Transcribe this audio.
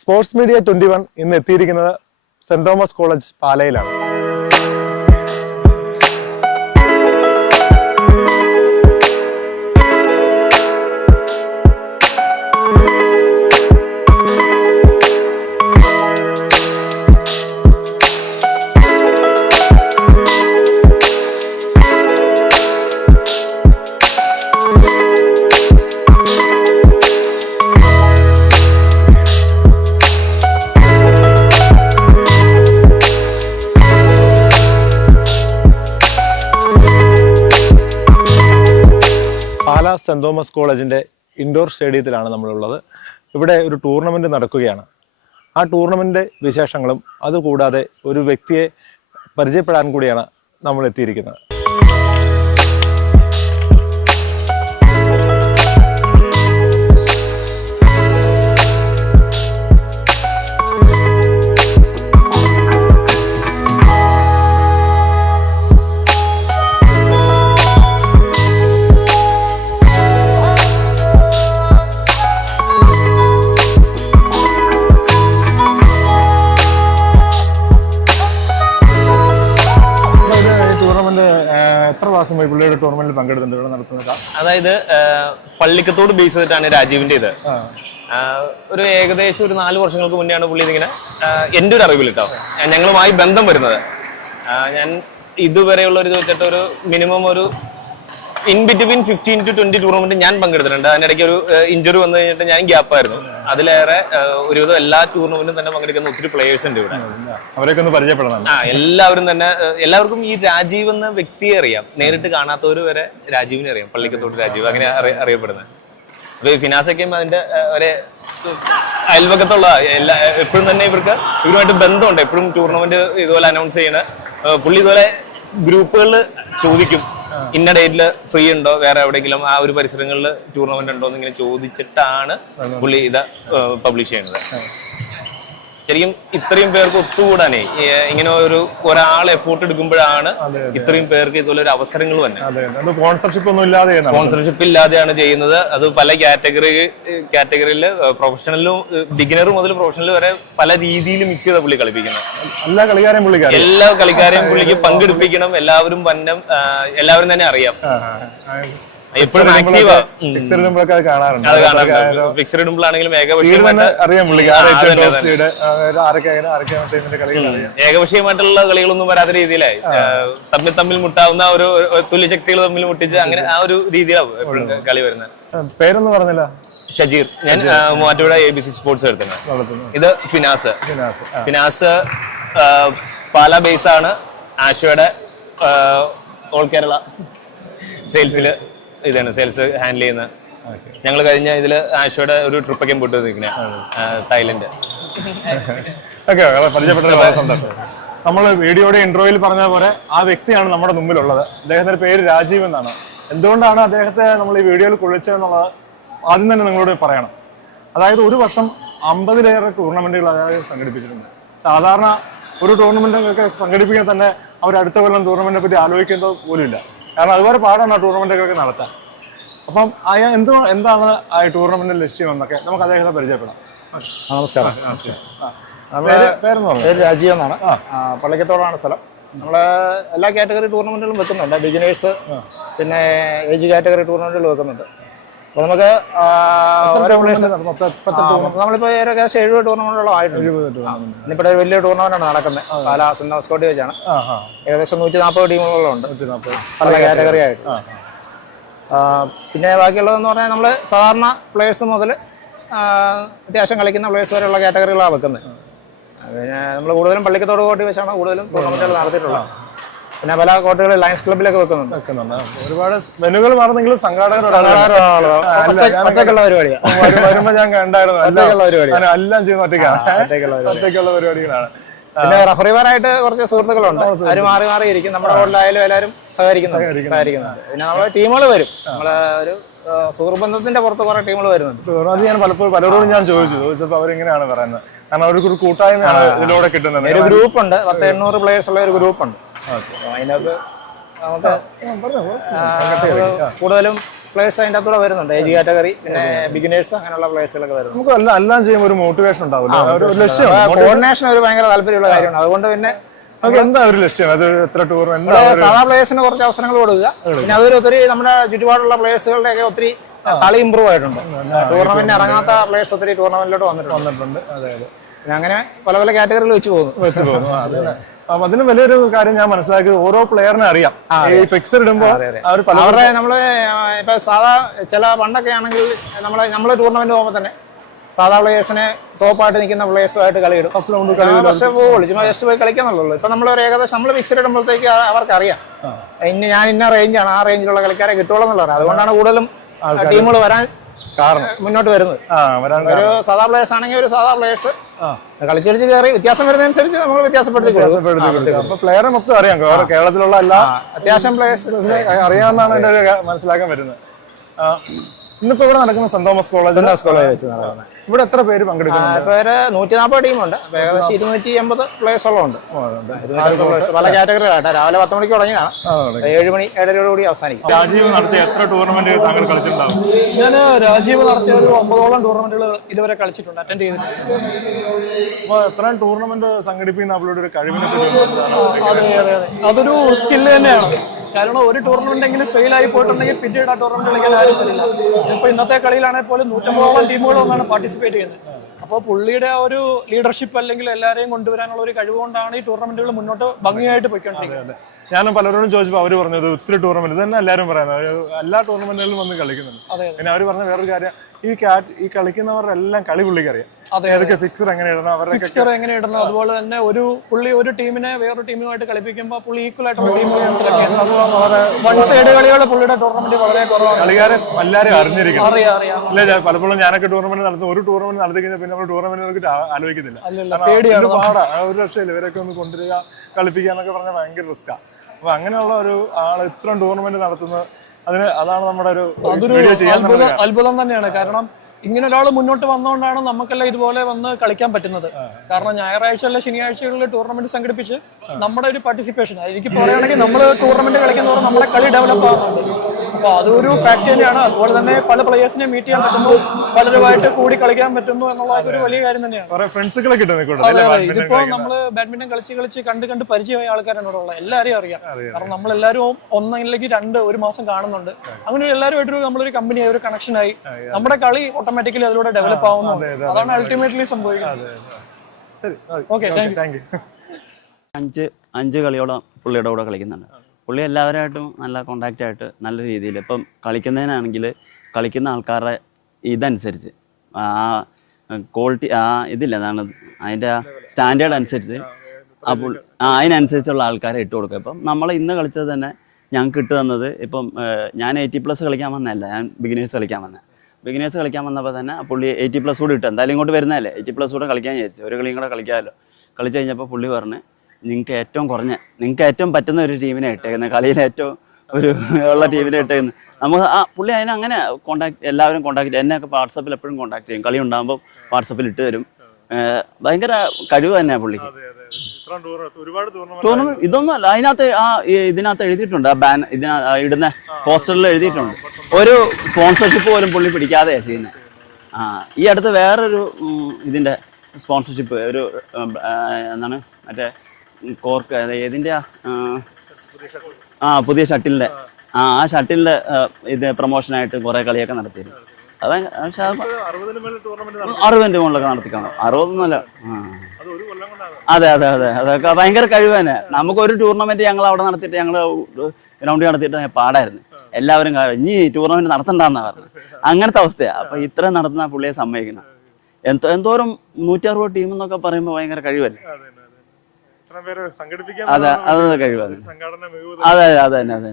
Sports media twenty one ഇന്ന് എത്തിയിരിക്കുന്നത് Saint Thomas college പാലയിലാണ്. സെന്റ് തോമസ് കോളേജിന്റെ ഇൻഡോർ സ്റ്റേഡിയത്തിലാണ് നമ്മളുള്ളത്. ഇവിടെ ഒരു ടൂർണമെന്റ് നടക്കുകയാണ്. ആ ടൂർണമെന്റ് വിശേഷങ്ങളും അതുകൂടാതെ ഒരു വ്യക്തിയെ പരിചയപ്പെടാൻ കൂടിയാണ് നമ്മൾ എത്തിയിരിക്കുന്നത് അതായത് പള്ളിക്കത്തോട് ബേസ് ചെയ്തിട്ടാണ് രാജീവിന്റെ ഇത്. ഒരു ഏകദേശം ഒരു നാല് വർഷങ്ങൾക്ക് മുന്നെയാണ് പുള്ളി ഇതിങ്ങനെ എന്റെ ഒരു അറിവിൽ കേട്ടോ ഞങ്ങളുമായി ബന്ധം വരുന്നത്. ഞാൻ ഇതുവരെയുള്ള ഒരു ഇത് വെച്ചിട്ട് ഒരു മിനിമം ഒരു in between fifteen to twenty tournament ഞാൻ പങ്കെടുത്തിട്ടുണ്ട്. അതിനിടയ്ക്ക് ഒരു ഇഞ്ചുറി വന്നു കഴിഞ്ഞിട്ട് ഞാൻ ഗ്യാപ്പായിരുന്നു അതിലേറെ ഒരുവിധം എല്ലാ ടൂർണമെന്റും തന്നെ പങ്കെടുക്കുന്ന ഒത്തിരി പ്ലേയേഴ്സ് ഉണ്ട് ഇവിടെ. അവരൊക്കെ ഒന്ന് പരിചയപ്പെടണം. ആ എല്ലാവരും തന്നെ എല്ലാവർക്കും ഈ രാജീവ് എന്ന വ്യക്തിയെ അറിയാം. നേരിട്ട് കാണാത്തവര് വരെ രാജീവിനെ അറിയാം. പള്ളിക്കത്തോട് രാജീവ് അങ്ങനെ അറി- അറിയപ്പെടുന്നത്. അപ്പൊ ഈ ഫിനാസൊക്കെയും അതിന്റെ ഒരു അയൽവക്കത്തുള്ള എല്ലാ എപ്പോഴും തന്നെ ഇവർക്ക് ഇവരുമായിട്ട് ബന്ധമുണ്ട്. എപ്പോഴും ടൂർണമെന്റ് ഇതുപോലെ അനൗൺസ് ചെയ്യണ പുള്ളി ഇതുപോലെ ഗ്രൂപ്പുകളിൽ ചോദിക്കും. ഇന്ന ഡേറ്റിൽ ഫ്രീ ഉണ്ടോ? വേറെ എവിടെയെങ്കിലും ആ ഒരു പരിസരങ്ങളിൽ ടൂർണമെന്റ് ഉണ്ടോ എന്ന് ഇങ്ങനെ ചോദിച്ചിട്ടാണ് പുള്ളി ഇത് പബ്ലിഷ് ചെയ്യുന്നത്. ശരിക്കും ഇത്രയും പേർക്ക് ഒത്തുകൂടാനേ ഇങ്ങനെ ഒരു ഒരാൾ എഫോർട്ട് എടുക്കുമ്പോഴാണ് ഇത്രയും പേർക്ക് ഇതുപോലെ ഒരു അവസരങ്ങൾ വന്നെ. സ്പോൺസർഷിപ്പ് ഒന്നും ഇല്ലാതെ സ്പോൺസർഷിപ്പ് ഇല്ലാതെയാണ് ചെയ്യുന്നത്. അത് പല കാറ്റഗറി കാറ്റഗറിയിൽ പ്രൊഫഷണലും ബിഗിനർ മുതൽ പ്രൊഫഷണൽ വരെ പല രീതിയിൽ മിക്സ് ചെയ്ത പുള്ളി കളിപ്പിക്കുന്നത് എല്ലാ കളിക്കാരെയും എല്ലാ കളിക്കാരെയും പുള്ളിക്ക് പങ്കെടുപ്പിക്കണം. എല്ലാവരും വന്നം എല്ലാവരും തന്നെ അറിയാം. എപ്പോഴും ആക്റ്റീവാ ഫിക്സഡ് ഇടുമ്പോഴൊക്കെ അത് കാണാറുണ്ട്. അത് ഇടുമ്പോഴാണെങ്കിലും ഏകപക്ഷീയമായിട്ട് അറിയാം ഏകപക്ഷീയമായിട്ടുള്ള കളികളൊന്നും വരാത്ത രീതിയിലായി. തമ്മിൽ തമ്മിൽ മുട്ടാവുന്ന ഒരു തുല്യശക്തികൾ തമ്മിൽ മുട്ടിച്ച് അങ്ങനെ ആ ഒരു രീതിയിലാവും എപ്പോഴും കളി വരുന്നത്. പേരൊന്നും പറഞ്ഞില്ല? ഷജീർ. ഞാൻ Muvattupuzha A B C sports എടുത്തത് ഇത് ഫിനാസ്. ഫിനാസ് പാല ബേസ് ആണ് ആഷയുടെ ഓൾ കേരള സെയിൽസിൽ ഇതാണ് സെയിൽസ് ഹാൻഡിൽ ചെയ്യുന്ന. ഞങ്ങൾ കഴിഞ്ഞ ഇതിൽ ആഷയുടെ ഒരു ട്രിപ്പൊക്കെ പോയിട്ട് നിൽക്കുന്നത് തായ്ലൻഡ്. ഓക്കെ പരിചയപ്പെട്ട സന്തോഷം നമ്മൾ വീഡിയോയുടെ ഇൻട്രോയിൽ പറഞ്ഞ പോലെ ആ വ്യക്തിയാണ് നമ്മുടെ മുമ്പിലുള്ളത്. അദ്ദേഹത്തിന്റെ പേര് രാജീവ് എന്നാണ്. എന്തുകൊണ്ടാണ് അദ്ദേഹത്തെ നമ്മൾ ഈ വീഡിയോയിൽ കൊള്ളിച്ചതെന്നുള്ളത് ആദ്യം തന്നെ നിങ്ങളോട് പറയണം. അതായത് ഒരു വർഷം അമ്പതിലേറെ ടൂർണമെന്റുകൾ അതായത് സംഘടിപ്പിച്ചിട്ടുണ്ട്. സാധാരണ ഒരു ടൂർണമെന്റ് ഒക്കെ സംഘടിപ്പിക്കാൻ തന്നെ അവർ അടുത്ത കൊല്ലം ടൂർണമെന്റിനെ പറ്റി ആലോചിക്കുന്നത് പോലുമില്ല. കാരണം അതുപോലെ പാടാണ് ആ ടൂർണമെന്റുകളൊക്കെ നടത്താൻ. അപ്പം അയാൾ എന്ത് എന്താണ് ആ ടൂർണമെന്റിന്റെ ലക്ഷ്യം എന്നൊക്കെ നമുക്ക് അദ്ദേഹത്തെ പരിചയപ്പെടാം. നമസ്കാരം. പേരെന്ന് പറഞ്ഞു പേര് രാജീവ് എന്നാണ്. പള്ളിക്കത്തോടാണ് സ്ഥലം. നമ്മൾ എല്ലാ കാറ്റഗറി ടൂർണമെന്റുകളും വെക്കുന്നുണ്ട്. ബിഗിനേഴ്സ് പിന്നെ ഏജ് കാറ്റഗറി ടൂർണമെന്റുകൾ വെക്കുന്നുണ്ട്. അപ്പൊ നമുക്ക് ആ, ഓരോ players- ആ, നമ്മളിപ്പോ ഏകദേശം എഴുപത് ടൂർണമെന്റുകളോ ആയിട്ടുണ്ട്. ഇന്നിപ്പോ ഒരു വലിയ ടൂർണമെന്റ് ആണ് നടക്കുന്നത് പാലാ സെന്റ് സ്കോട്ടി വെച്ചാണ്. ഏകദേശം നൂറ്റി നാൽപ്പത് ടീമുകളുണ്ട് പല കാറ്റഗറി ആയിട്ട്. പിന്നെ ബാക്കിയുള്ളതെന്ന് പറഞ്ഞാൽ നമ്മൾ സാധാരണ പ്ലേയേഴ്സ് മുതൽ അത്യാവശ്യം കളിക്കുന്ന പ്ലേയേഴ്സ് വരെയുള്ള കാറ്റഗറികളാണ് വെക്കുന്നത് പിന്നെ നമ്മൾ കൂടുതലും പള്ളിക്കത്തോട് കോട്ടി വെച്ചാണ് കൂടുതലും ടൂർണമെന്റുകൾ നടത്തിയിട്ടുള്ളത്. പിന്നെ പല കോട്ടുകൾ ലയൻസ് ക്ലബിലൊക്കെ വെക്കുന്നുണ്ട്. വെക്കുന്നുണ്ട്. ഒരുപാട് മെനുകൾ മാറുന്നെങ്കിലും സംഘാടകരുള്ള പരിപാടിയാണ് വരുമ്പോ ഞാൻ കണ്ടായിരുന്നു. എല്ലാം ചെയ്യുന്ന ഒറ്റയ്ക്കാണ്. ഒറ്റയ്ക്കുള്ള പരിപാടികളാണ്. പിന്നെ റഫറിമാരായിട്ട് കുറച്ച് സുഹൃത്തുക്കളുണ്ട്. അവർ മാറി മാറി ഇരിക്കും. നമ്മുടെ ബോർഡിലായാലും എല്ലാവരും സഹകരിക്കുന്നുണ്ട്. സഹകരിക്കുന്നുണ്ട്. പിന്നെ നമ്മളെ ടീമുകൾ വരും. നമ്മളെ ഒരു സുഹൃബന്ധത്തിന്റെ പുറത്ത് കുറെ ടീമുകൾ വരുന്നുണ്ട്. അത് ഞാൻ പലപ്പോഴും പലരോടും ഞാൻ ചോദിച്ചു. ചോദിച്ചപ്പോ അവരിങ്ങനെയാണ് പറയുന്നത്. കാരണം അവർക്ക് ഒരു കൂട്ടായ്മയാണ് ഇതിലൂടെ കിട്ടുന്നത്. ഒരു ഗ്രൂപ്പ് ഉണ്ട് പത്ത് എണ്ണൂറ് പ്ലേയേഴ്സ് ഉള്ള ഒരു ഗ്രൂപ്പ് ഉണ്ട് അതിനകത്ത് കൂടുതലും പ്ലേയേഴ്സ് അതിന്റെ അകത്തൂടെ വരുന്നുണ്ട്. ഏജ് കാറ്റഗറി പിന്നെ ബിഗിനേഴ്സ് അങ്ങനെയുള്ള പ്ലേയേഴ്സുകളൊക്കെ വരുന്നു നമുക്ക് എല്ലാം എല്ലാം ചെയ്യുമ്പോൾ ഒരു മോട്ടിവേഷൻ ഉണ്ടാവില്ല. ഒരു ലക്ഷ്യം. കോർഡിനേഷൻ ഒരു ഭയങ്കര താല്പര്യമുള്ള കാര്യമാണ്. അതുകൊണ്ട് പിന്നെ നമുക്ക് എന്താ ഒരു ലക്ഷ്യം? അത് എത്ര ടൂർ സാധാ പ്ലേയേഴ്സിന് കുറച്ച് അവസരങ്ങൾ കൊടുക്കുക. പിന്നെ അതൊരു ഒത്തിരി നമ്മുടെ ചുറ്റുപാടുള്ള പ്ലേയേഴ്സുകളുടെ ഒക്കെ ഒത്തിരി കളി ഇമ്പ്രൂവ് ആയിട്ടുണ്ട്. ടൂർണമെന്റ് ഇറങ്ങാത്ത പ്ലേയേഴ്സ് ഒത്തിരി ടൂർണമെന്റിലോട്ട് വന്നിട്ടുണ്ട്. വന്നിട്ടുണ്ട്. അതെ അതെ. പിന്നെ അങ്ങനെ പല പല കാറ്റഗറിയിൽ വെച്ച് പോകുന്നു. വെച്ച് പോകുന്നു. അപ്പൊ അതിന് വലിയൊരു കാര്യം ഞാൻ മനസ്സിലാക്കിയത് ഓരോ പ്ലെയറിനെ അറിയാം. ഈ ഫിക്സർ ഇടുമ്പോ അവർ പല അവരുടെ നമ്മൾ ഇപ്പൊ സാധാ ചില പണ്ടൊക്കെ ആണെങ്കിൽ നമ്മളെ നമ്മളെ ടൂർണമെന്റ് പോകുമ്പോൾ തന്നെ സാധാ പ്ലേയേഴ്സിനെ ടോപ്പായിട്ട് നിൽക്കുന്ന പ്ലേയേഴ്സുമായിട്ട് കളിയിടും ഫസ്റ്റ് റൗണ്ട് പക്ഷേ പോകുള്ളൂ ചുമ്മാ ജസ്റ്റ് പോയി കളിക്കാന്നുള്ളൂ ഇപ്പൊ നമ്മൾ ഒരു ഏകദേശം നമ്മൾ ഫിക്സഡ് ഇടുമ്പോഴത്തേക്ക് അവർക്ക് അറിയാം. ഇന്ന ഞാൻ ഇന്ന റേഞ്ചാണ് ആ റേഞ്ചിലുള്ള കളിക്കാരെ കിട്ടുള്ളൂ എന്നുള്ളത് അതുകൊണ്ടാണ് കൂടുതലും ടീമുകൾ വരാൻ മുന്നോട്ട് വരുന്നത്. ഒരു സാധാ പ്ലേയേഴ്സ് ആണെങ്കിൽ ഒരു സാധാ പ്ലേയേഴ്സ് കളിച്ചു കളിച്ച് കയറി വ്യത്യാസം വരുന്നതനുസരിച്ച് നമ്മൾ വ്യത്യാസപ്പെടുത്തി കൊടുക്കും. അപ്പൊ പ്ലെയറെ മൊത്തം അറിയാം. കേരള- കേരളത്തിലുള്ള എല്ലാ അത്യാവശ്യം പ്ലേയേഴ്സ് അറിയാമെന്നാണ് എന്റെ ഒരു മനസ്സിലാക്കാൻ വരുന്നത് ഇന്നിപ്പോ ഇവിടെ നടക്കുന്ന സെന്റ് തോമസ് കോളേജ് കോളേജ് വെച്ച് നടക്കുന്നത് ഇവിടെ എത്ര പേര് പങ്കെടുക്കുന്നുണ്ട്? നൂറ്റി നാൽപ്പത് ടീമുണ്ട്. ഏകദേശം ഇരുന്നൂറ്റി എൺപത് പ്ലേയേഴ്സോളം പല കാറ്റഗറികളായിട്ട് രാവിലെ പത്ത് മണിക്ക് തുടങ്ങിയതാണ്. ഏഴ് മണി ഏഴരയോട് കൂടി അവസാനിക്കും. രാജീവ് നടത്തിയ എത്ര ടൂർണമെന്റ് താങ്കൾ കളിച്ചിട്ടുണ്ടാവും? ഞാൻ രാജീവ് നടത്തിയ ഒരു ഒമ്പതോളം ടൂർണമെന്റുകൾ ഇതുവരെ കളിച്ചിട്ടുണ്ട്. അറ്റൻഡ് ചെയ്തിട്ടുണ്ട് അപ്പൊ എത്രയും ടൂർണമെന്റ് സംഘടിപ്പിക്കുന്ന അവളുടെ ഒരു കഴിവിനെ അതെ അതെ അതൊരു സ്കില്ല് തന്നെയാണ്. കാരണം ഒരു ടൂർണമെന്റ് എങ്കിലും ഫെയിൽ ആയി പോയിട്ടുണ്ടെങ്കിൽ പിന്നീട് ആ ടൂർണമെന്റ് കളിക്കാൻ ആരും വരില്ല ഇപ്പൊ ഇന്നത്തെ കളിയിലാണെങ്കിൽ പോലും നൂറ്റമ്പതോളം ടീമുകൾ ഒന്നാണ് പാർട്ടിസിപ്പേറ്റ് ചെയ്യുന്നത്. അപ്പോൾ പുള്ളിയുടെ ആ ഒരു ലീഡർഷിപ്പ് അല്ലെങ്കിൽ എല്ലാവരെയും കൊണ്ടുവരാനുള്ള ഒരു കഴിവുകൊണ്ടാണ് ഈ ടൂർണമെന്റുകൾ മുന്നോട്ട് ഭംഗിയായിട്ട് പോയിക്കൊണ്ടിരിക്കുന്നത്. ഞാനും പലരോടും ചോദിച്ചപ്പോൾ അവർ പറഞ്ഞത് ഒത്തിരി ടൂർണമെന്റ് തന്നെ എല്ലാവരും പറയുന്നത്. എല്ലാ ടൂർണമെന്റുകളിലും വന്ന് കളിക്കുന്നുണ്ട്. പിന്നെ അവർ പറഞ്ഞ വേറൊരു കാര്യം ഈ കാറ്റ് ഈ കളിക്കുന്നവരുടെ എല്ലാം കളി പുള്ളിക്കറിയാം. ഏതൊക്കെ ഫിക്സർ എങ്ങനെ ഇടണം? ഫിക്സ്ചർ എങ്ങനെ ഇടണം? അതുപോലെ തന്നെ ഒരു പുള്ളി ഒരു ടീമിനെ വേറൊരു ടീമുമായിട്ട് കളിപ്പിക്കുമ്പോൾ പുള്ളി ഈക്വൽ ആയിട്ടുള്ള ടീമുകൾ വൺ സൈഡ് കളികൾ പുള്ളിയുടെ ടൂർണമെന്റ് വളരെ കുറവാണ്. കളിക്കാരൻ എല്ലാവരും അറിഞ്ഞിരിക്കണം. അറിയാം അറിയാം. അല്ല പലപ്പോഴും ഞാനൊക്കെ ടൂർണമെന്റ് നടത്തും. ഒരു ടൂർണമെന്റ് നടത്തി കഴിഞ്ഞാൽ പിന്നെ നമ്മൾ ടൂർണമെന്റ് നോക്കിട്ട് ആലോചിക്കുന്നില്ല പേടിയാണ് പാടാ. ഒരു രക്ഷയില്ല. ഇവരൊക്കെ ഒന്ന് കൊണ്ടുവരിക കളിപ്പിക്കുക എന്നൊക്കെ പറഞ്ഞാൽ ഭയങ്കര റിസ്ക്കാണ് അപ്പൊ അങ്ങനെയുള്ള ഒരു ആൾ ഇത്രയും ടൂർണമെന്റ് നടത്തുന്നത് അതിന് അതാണ് നമ്മുടെ ഒരു അതൊരു അത്ഭുതം തന്നെയാണ്. കാരണം ഇങ്ങനെ ഒരാൾ മുന്നോട്ട് വന്നുകൊണ്ടാണ് നമുക്കെല്ലാം ഇതുപോലെ വന്ന് കളിക്കാൻ പറ്റുന്നത്. കാരണം ഞായറാഴ്ച അല്ല ശനിയാഴ്ചകളിൽ ടൂർണമെന്റ് സംഘടിപ്പിച്ച് നമ്മുടെ ഒരു പാർട്ടിസിപ്പേഷൻ എനിക്ക് പറയുകയാണെങ്കിൽ നമ്മൾ ടൂർണമെന്റ് കളിക്കുന്നതോടെ നമ്മുടെ കളി ഡെവലപ്പ് ആവുന്നുണ്ട് അപ്പോൾ അതൊരു ഫാക്ട് തന്നെയാണ്. അതുപോലെ തന്നെ പല പ്ലേയേഴ്സിനെ മീറ്റ് ചെയ്യാൻ പറ്റുന്നു പലരുമായിട്ട് കൂടി കളിക്കാൻ പറ്റുന്നു എന്നുള്ള ഒരു വലിയ കാര്യം തന്നെയാണ്. ഫ്രണ്ട്സുകളെ ഇതിപ്പോ? നമ്മൾ ബാഡ്മിന്റൺ കളിച്ച് കളിച്ച് കണ്ട് കണ്ട് പരിചയമായ ആൾക്കാരാണ് ഇവിടെ ഉള്ളത്. എല്ലാവരെയും അറിയാം. കാരണം നമ്മൾ എല്ലാവരും ഒന്നില്ലെങ്കിൽ രണ്ട് ഒരു മാസം കാണുന്നുണ്ട്. അങ്ങനെ എല്ലാവരുമായിട്ടൊരു നമ്മളൊരു കമ്പനിയായി ഒരു കണക്ഷൻ ആയി. നമ്മുടെ കളി ഓട്ടോമാറ്റിക്കലി അതിലൂടെ ഡെവലപ്പ് ആവുന്നു. അതാണ് അൾട്ടിമേറ്റ്ലി സംഭവിക്കുന്നത്. thank താങ്ക് യു അഞ്ച് അഞ്ച് കളിയോളം പുള്ളിയുടെ കൂടെ കളിക്കുന്നുണ്ട്. പുള്ളി എല്ലാവരുമായിട്ടും നല്ല കോണ്ടാക്റ്റ് ആയിട്ട് നല്ല രീതിയിൽ ഇപ്പം കളിക്കുന്നതിനാണെങ്കിൽ കളിക്കുന്ന ആൾക്കാരുടെ ഇതനുസരിച്ച് ആ ക്വാളിറ്റി ആ ഇതില്ല അതാണ് അതിന്റെ സ്റ്റാൻഡേർഡ് അനുസരിച്ച് അപ്പോൾ ആ അതിനനുസരിച്ചുള്ള ആൾക്കാരെ ഇട്ട് കൊടുക്കുക ഇപ്പം നമ്മൾ ഇന്ന് കളിച്ചത് തന്നെ ഞങ്ങൾക്ക് ഇട്ട് തന്നത് ഇപ്പം ഞാൻ എയ്റ്റി പ്ലസ് കളിക്കാൻ വന്നതല്ല ഞാൻ ബിഗിനേഴ്സ് കളിക്കാൻ വന്നത് ബിഗിനേഴ്സ് കളിക്കാൻ വന്നപ്പോൾ തന്നെ പുള്ളി എയ്റ്റി പ്ലസ് കൂടി ഇട്ട്. എന്തായാലും ഇങ്ങോട്ട് വരുന്നതല്ലേ? എയ്റ്റി പ്ലസ് കൂടെ കളിക്കാൻ വിചാരിച്ചു. ഒരു കളിയും കൂടെ കളിക്കാമല്ലോ. കളിച്ച് കഴിഞ്ഞപ്പോൾ പുള്ളി പറഞ്ഞ് നിങ്ങൾക്ക് ഏറ്റവും കുറഞ്ഞ നിങ്ങൾക്ക് ഏറ്റവും പറ്റുന്ന ഒരു ടീമിനെ ഇട്ടേക്കുന്നത് കളിയിൽ ഏറ്റവും ഒരു ഉള്ള ടീമിനെ ഇട്ടേക്കുന്നത് നമുക്ക് ആ പുള്ളി അതിനെ അങ്ങനെ കോണ്ടാക്ട് എല്ലാവരും കോണ്ടാക്ട് എന്നെയൊക്കെ വാട്സപ്പിൽ എപ്പോഴും കോണ്ടാക്ട് ചെയ്യും. കളി ഉണ്ടാകുമ്പോൾ വാട്സപ്പിൽ ഇട്ട് തരും. ഭയങ്കര കഴിവ് തന്നെയാണ് പുള്ളിക്ക്. ഇതൊന്നുമല്ല ടൂർണമെന്റ് ഇതൊന്നും അല്ല അതിനകത്ത് ആ ഇതിനകത്ത് എഴുതിയിട്ടുണ്ട് ആ ബാൻ ഇതിന ഇടുന്ന പോസ്റ്ററിൽ എഴുതിയിട്ടുണ്ട്. ഒരു സ്പോൺസർഷിപ്പ് പോലും പുള്ളി പിടിക്കാതെയാണ് ചെയ്യുന്നത് ആ ഈ അടുത്ത് വേറൊരു ഇതിന്റെ ഇതിന്റെ സ്പോൺസർഷിപ്പ് ഒരു എന്താണ് മറ്റേ കോർക്ക് ഏതിന്റെ ആ പുതിയ ഷട്ടിലിന്റെ. ആ ആ ഷട്ടിലിന്റെ ഇത് പ്രൊമോഷനായിട്ട് കുറേ കളിയൊക്കെ നടത്തിയിരുന്നു അത് പക്ഷെ അറുപതിന്റെ മുകളിലൊക്കെ നടത്തിക്കാണോ. അറുപതൊന്നുമല്ല. അത് അതെ അതെ അതെ. അതൊക്കെ ഭയങ്കര കഴിവ് തന്നെ. നമുക്ക് ഒരു ടൂർണമെന്റ് ഞങ്ങൾ അവിടെ നടത്തിയിട്ട് ഞങ്ങൾ ഗ്രൗണ്ടിൽ നടത്തിയിട്ട് പാടായിരുന്നു. എല്ലാവരും ഇനി ടൂർണമെന്റ് നടത്തണ്ടെന്നാ പറഞ്ഞത്. അങ്ങനത്തെ അവസ്ഥയാണ് അപ്പൊ ഇത്ര നടത്തുന്ന പുള്ളിയെ സമ്മതിക്കണം. എന്തോ എന്തോരം നൂറ്റി അറുപത് ടീം എന്നൊക്കെ പറയുമ്പോൾ ഭയങ്കര കഴിവല്ലേ? ഇത്രയും അതെ അത്. കഴിവാണ് അതെ അതെ അതെ അതെ.